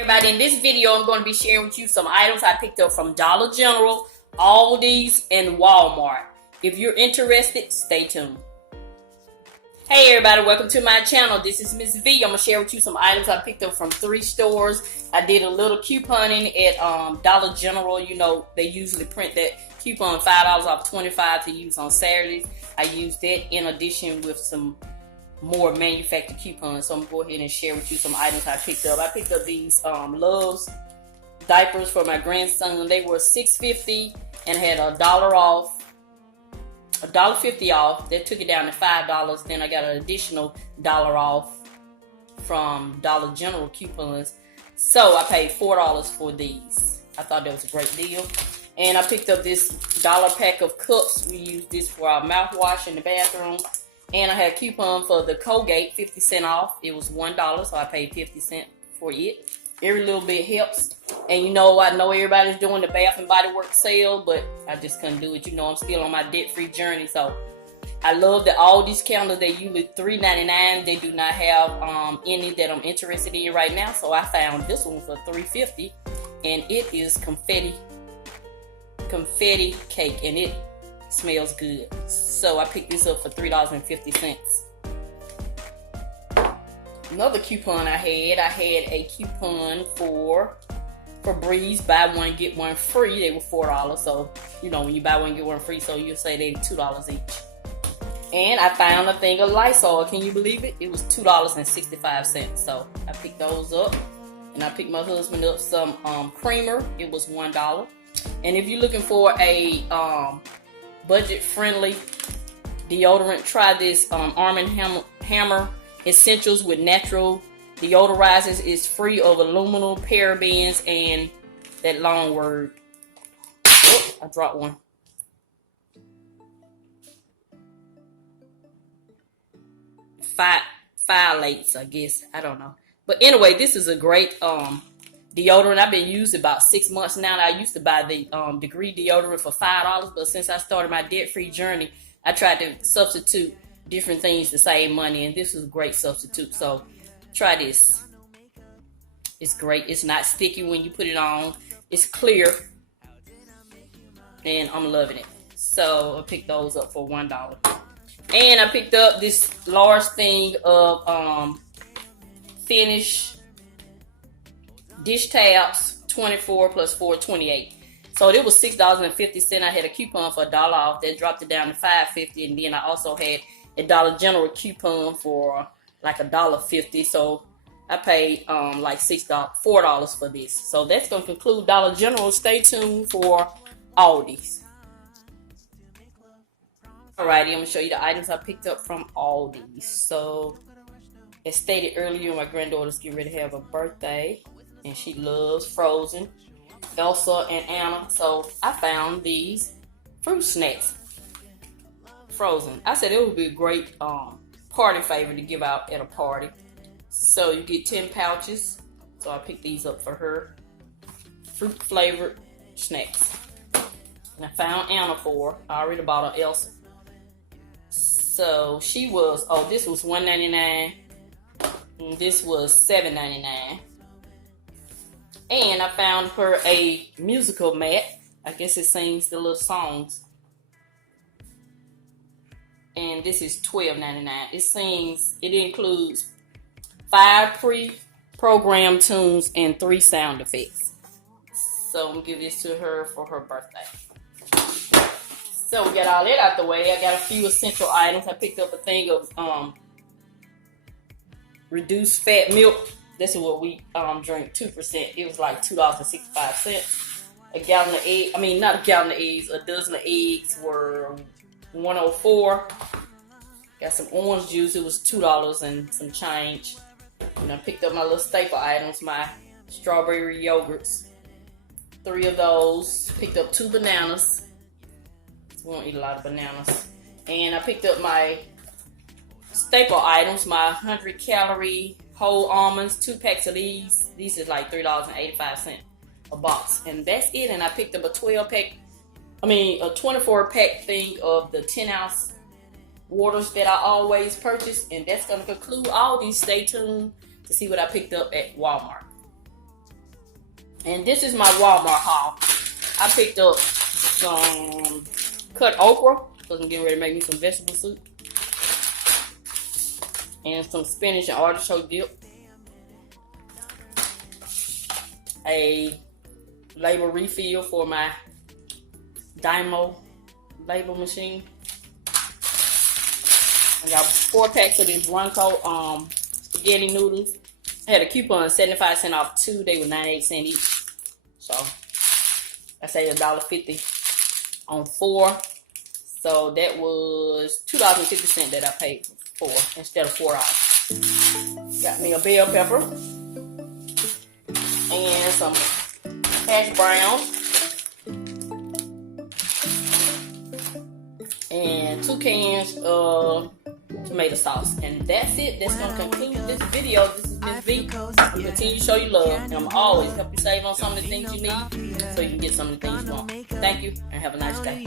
Everybody, in this video, I'm going to be sharing with you some items I picked up from Dollar General, Aldi's, and Walmart. If you're interested, stay tuned. Hey everybody, welcome to my channel. This is Miss V. I'm going to share with you some items I picked up from 3 stores. I did a little couponing at Dollar General. You know, they usually print that coupon $5 off 25 to use on Saturdays. I used that in addition with some more manufactured coupons. So I'm going to go ahead and share with you some items I picked up. I picked up these Love's diapers for my grandson. They were $6.50 and had $1 off, $1.50 off. That took it down to $5. Then I got an additional $1 off from Dollar General coupons. So I paid $4 for these. I thought that was a great deal. And I picked up this $1 pack of cups. We use this for our mouthwash in the bathroom. And I had a coupon for the Colgate, 50 cents off. It was $1, so I paid 50 cents for it. Every little bit helps. And you know, I know everybody's doing the Bath and Body Works sale, but I just couldn't do it. You know, I'm still on my debt-free journey. So I love that all these candles, they usually $3.99. They do not have any that I'm interested in right now. So I found this one for $3.50. And it is confetti cake. And it smells good. So I picked this up for $3.50. Another coupon I had a coupon for Breeze, buy one get one free. They were $4. So you know, when you buy one get one free, so you say they $2 each. And I found a thing of Lysol. Can you believe it? It was $2.65. So I picked those up. And I picked my husband up some creamer. It was $1. And if you're looking for a budget-friendly deodorant, try this Arm & Hammer Essentials with natural deodorizers. Is free of aluminum, parabens, and that long word. Oh, I dropped one. Phthalates, I guess. I don't know. But anyway, this is a great deodorant. I've been using about 6 months now. I used to buy the Degree deodorant for $5, but since I started my debt-free journey, I tried to substitute different things to save money, and this is a great substitute. So try this. It's great. It's not sticky when you put it on. It's clear, and I'm loving it. So I picked those up for $1. And I picked up this large thing of Finish dish tabs, 24 plus 4, 28. So it was $6.50. I had a coupon for $1 off. That dropped it down to $5.50. And then I also had a Dollar General coupon for like $1.50. So I paid like $4 for this. So that's going to conclude Dollar General. Stay tuned for Aldi's. Alrighty, I'm going to show you the items I picked up from Aldi's. So as stated earlier, my granddaughter's getting ready to have a birthday. And she loves Frozen, Elsa and Anna. So I found these fruit snacks, Frozen. I said it would be a great party favor to give out at a party. So you get 10 pouches. So I picked these up for her. Fruit flavored snacks. And I found Anna for her. I already bought her Elsa. So she was, this was $1.99. And this was $7.99. And I found her a musical mat. I guess it sings the little songs. And this is $12.99. It includes 5 pre-programmed tunes and 3 sound effects. So I'm gonna give this to her for her birthday. So we got all that out the way. I got a few essential items. I picked up a thing of reduced fat milk. This is what we drink, 2%. It was like $2.65. A gallon of eggs, not a gallon of eggs, a dozen of eggs were $1.04. Got some orange juice, it was $2 and some change. And I picked up my little staple items, my strawberry yogurts. 3 of those. Picked up 2 bananas. We don't eat a lot of bananas. And I picked up my staple items, my 100-calorie whole almonds, 2 packs of these. These is like $3.85 a box. And that's it. And I picked up a 24-pack thing of the 10-ounce waters that I always purchase. And that's going to conclude all these. Stay tuned to see what I picked up at Walmart. And this is my Walmart haul. I picked up some cut okra, because I'm getting ready to make me some vegetable soup. And some spinach and artichoke dip. A label refill for my Dymo label machine. I got 4 packs of these Bronco spaghetti noodles. I had a coupon 75 cents off 2. They were 98 cents each. So I saved $1.50 on 4. So that was $2.50 that I paid for instead of $4. Got me a bell pepper and some hash browns and 2 cans of tomato sauce. And that's it. That's going to conclude this video. This is Miss V. I'm continue to show you love, and I'm always help you save on some of the things you need so you can get some of the things you want. Thank you, and have a nice day.